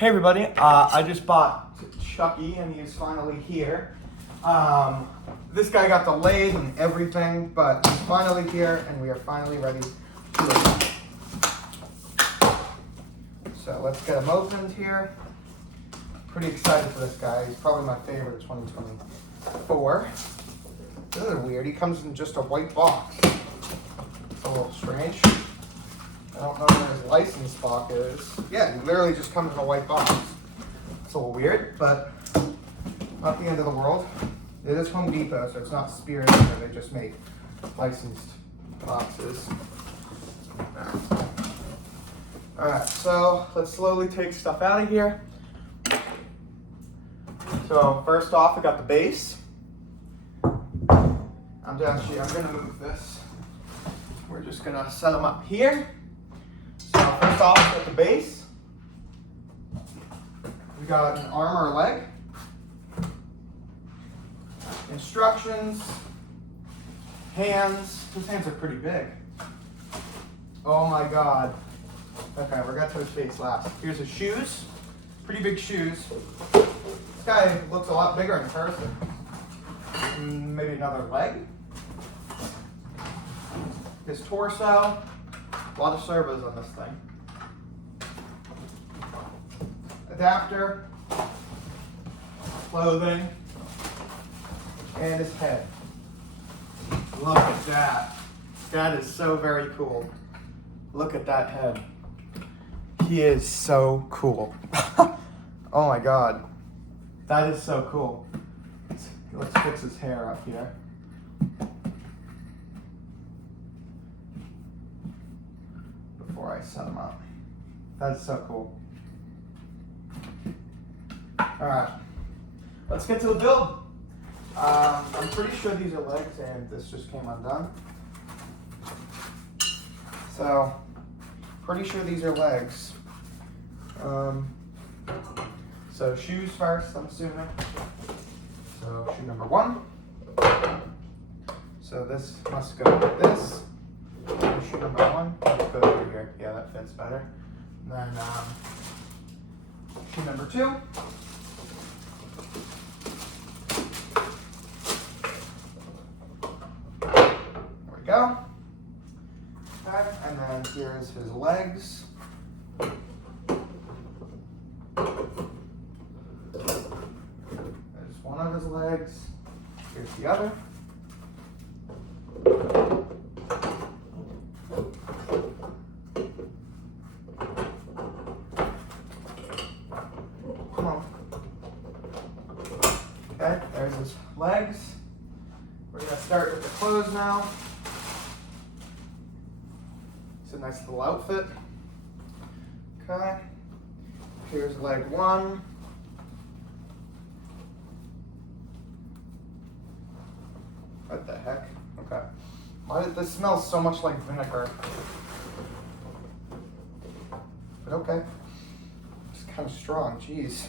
Hey everybody, I just bought Chucky and he's finally here. This guy got delayed and everything, but he's finally here and we are finally ready to release. So let's get him opened here. Pretty excited for this guy. He's probably my favorite of 2024. This is weird. He comes in just a white box. It's a little strange. I don't know where his license box is. Yeah, he literally just comes in a white box. It's a little weird, but not the end of the world. It is Home Depot, so it's not Spirit, so they just make licensed boxes. Alright, so let's slowly take stuff out of here. So first off, I got the base. I'm gonna move this. We're just gonna set them up here. So first off, we got the base. We got an arm or leg. Instructions. Hands. His hands are pretty big. Oh my god. Okay, we're gonna to his face last. Here's his shoes. Pretty big shoes. This guy looks a lot bigger in person. Maybe another leg. His torso. A lot of servos on this thing. Adapter. Clothing. And his head. Look at that. That is so very cool. Look at that head. He is so cool. Oh my god. That is so cool. Let's fix his hair up here. Before I set him up. That is so cool. Alright. Let's get to the build. I'm pretty sure these are legs and this just came undone. So, pretty sure these are legs. So shoes first, I'm assuming. So shoe number 1. So this must go with this. Shoe number 1, let's go over here. Yeah, that fits better. And then shoe number 2. There we go. Okay, and then here's his legs. There's one of his legs. Here's the other. Come on. Okay, there's his legs. We're gonna start with the clothes now. It's a nice little outfit. Okay. Here's leg 1. What the heck? Okay. Why did this smell so much like vinegar? But okay. It's kind of strong, jeez.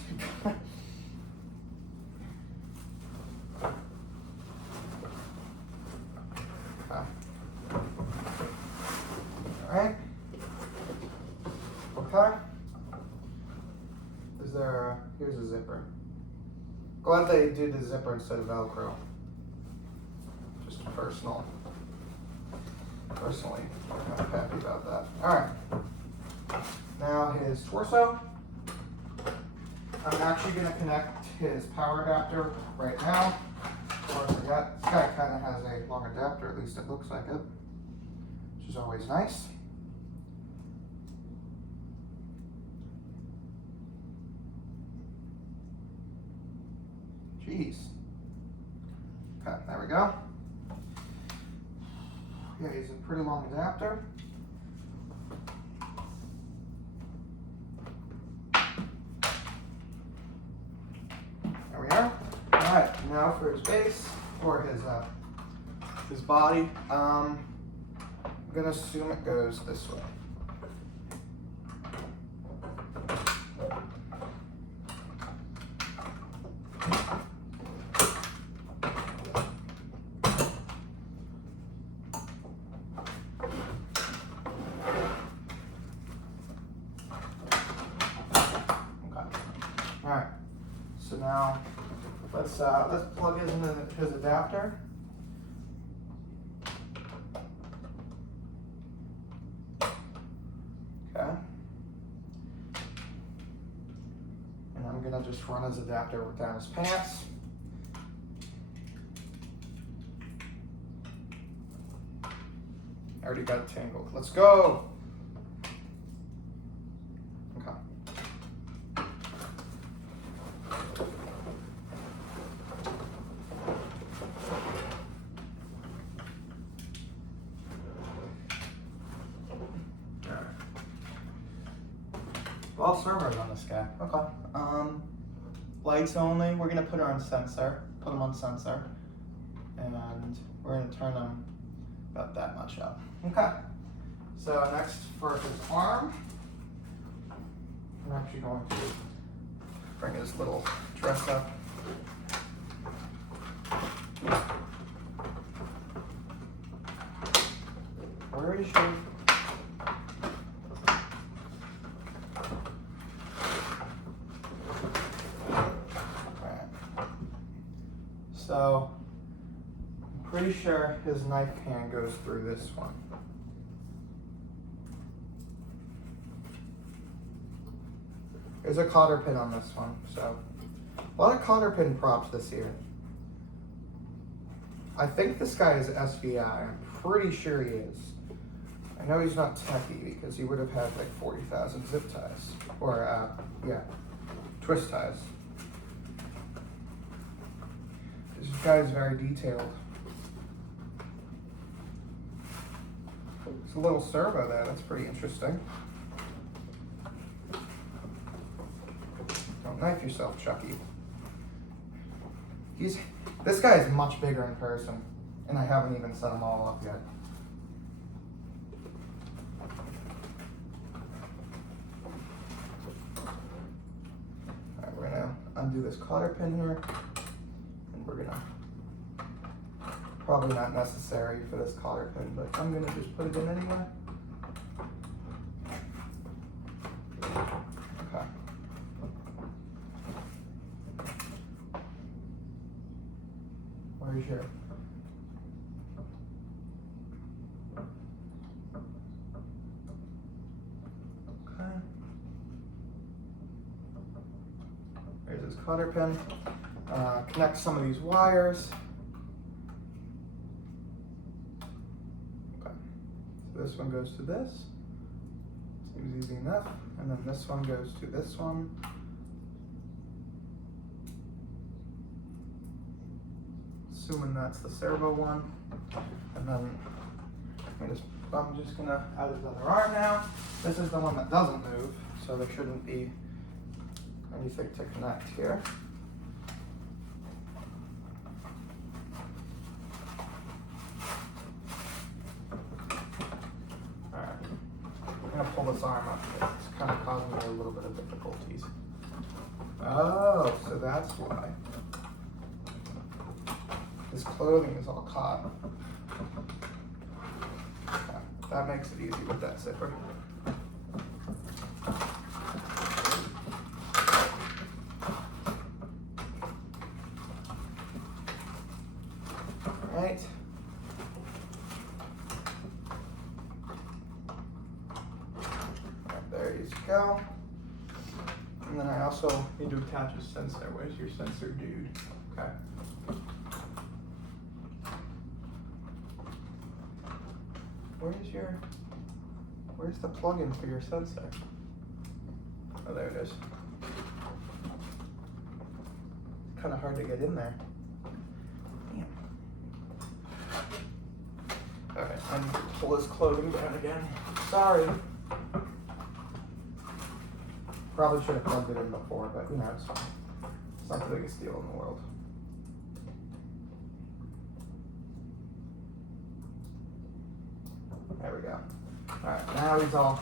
Okay. Alright. Okay. Here's a zipper. Glad they did the zipper instead of Velcro. Just personally, I'm happy about that. Alright. Now his torso. I'm actually going to connect his power adapter right now. Before I forget. This guy kind of has a long adapter, at least it looks like it. Which is always nice. Jeez. Okay, there we go. Yeah, he's a pretty long adapter. There we are. Alright, now for his base, or his body. I'm gonna assume it goes this way. Okay. now let's plug in his adapter. Okay. And I'm gonna just run his adapter down his pants. I already got it tangled. Let's go. Okay. Well, servers on this guy. Okay. Lights only. We're gonna put her on sensor. Put them on sensor, and we're gonna turn them about that much up. Okay. So next for his arm, I'm actually going to bring his little dress up. Where is your? So, I'm pretty sure his knife hand goes through this one. There's a cotter pin on this one, so a lot of cotter pin props this year. I think this guy is SVI, I'm pretty sure he is. I know he's not techie because he would have had like 40,000 zip ties, or twist ties. This guy is very detailed. It's a little servo there, that's pretty interesting. Don't knife yourself, Chucky. This guy is much bigger in person, and I haven't even set them all up yet. Alright, we're gonna undo this cotter pin here. We're gonna, probably not necessary for this cotter pin, but I'm gonna just put it in anyway. Okay. Where's your? Okay. There's this cotter pin. Connect some of these wires. Okay. So this one goes to this. Seems easy enough. And then this one goes to this one. Assuming that's the servo one. And then I'm just gonna add his other arm now. This is the one that doesn't move, so there shouldn't be anything to connect here. Pull this arm up. It's kind of causing me a little bit of difficulties. Oh, so that's why. His clothing is all caught. Okay, that makes it easy with that zipper. All right. There you go. And then I also need to attach a sensor. Where's your sensor, dude? Okay. Where's the plug-in for your sensor? Oh, there it is. Kind of hard to get in there. Damn. Alright, I need to pull his clothing down again. Sorry. Probably should have plugged it in before, but you know, it's fine. It's not the biggest deal in the world. There we go. Alright, now he's all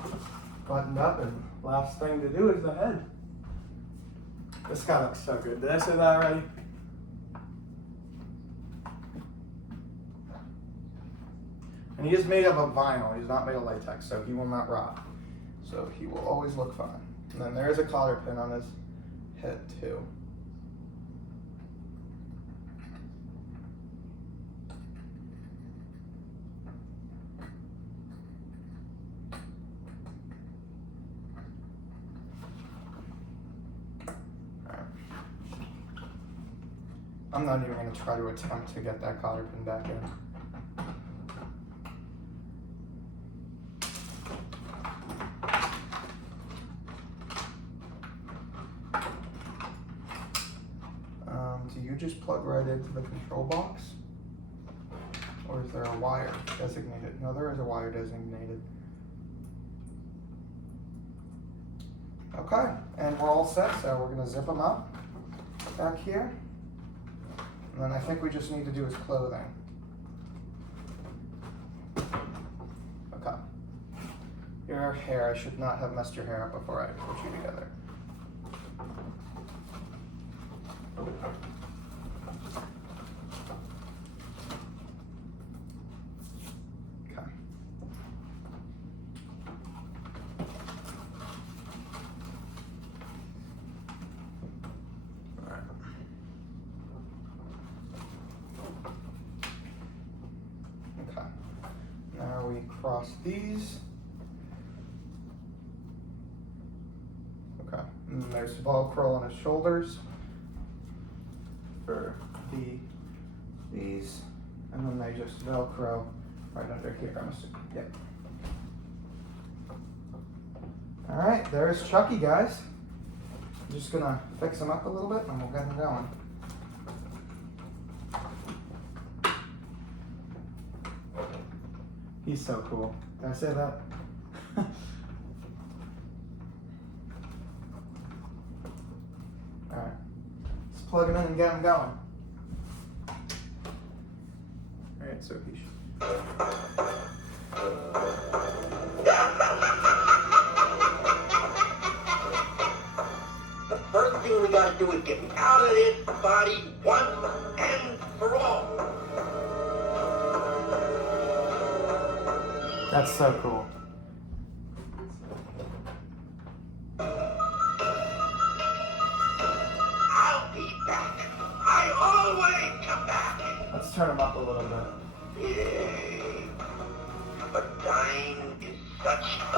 buttoned up, and last thing to do is the head. This guy looks so good. Did I say that already? And he is made up of vinyl. He's not made of latex, so he will not rot. So he will always look fine. And then there's a cotter pin on his head too. I'm not even going to try to attempt to get that cotter pin back in. Do you just plug right into the control box? Or is there a wire designated? No, there is a wire designated. Okay, and we're all set, so we're going to zip them up back here. And then I think we just need to do his clothing. Okay. Your hair, I should not have messed your hair up before I put you together. Okay. All right. Okay. Now we cross these. Okay. And then there's Velcro on his shoulders for these, and then they just Velcro right under here, I'm assuming. Yep. All right, there's Chucky, guys. I'm just gonna fix him up a little bit and we'll get him going. He's so cool. Did I say that? All right, let's plug him in and get him going. All right, so he should. The first thing we gotta do is get him out of this body once and for all. That's so cool. I'll be back. I always come back. Let's turn him up a little bit. Yay. But dying is such a...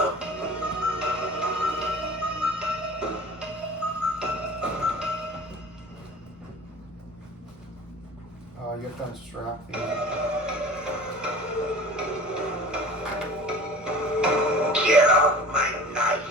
Oh, you have to unstrap these. Get off my knife.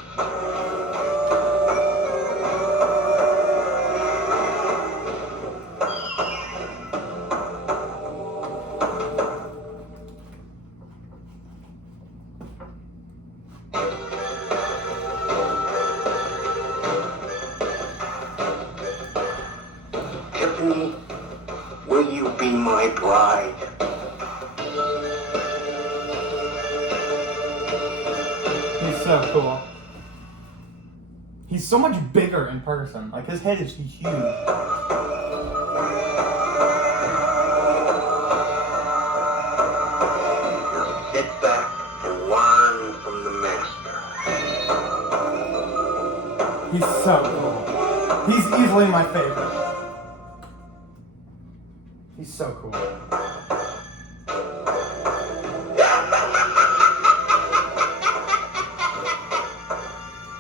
Tiffany, will you be my bride? He's so cool. He's so much bigger in person. Like, his head is huge. Just sit back and learn from the master. He's so cool. He's easily my favorite. He's so cool.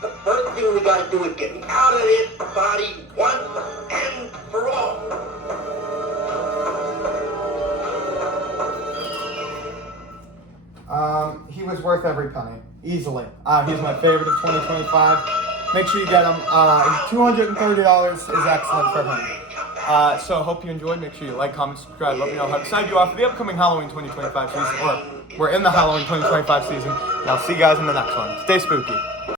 The first thing we gotta do is get him out of this body once and for all. He was worth every penny, easily. He's my favorite of 2025. Make sure you get him. $230 is excellent for him. So hope you enjoyed. Make sure you like, comment, subscribe. Let me know how excited you are for the upcoming Halloween 2025 season. Or we're in the Halloween 2025 season. And I'll see you guys in the next one. Stay spooky.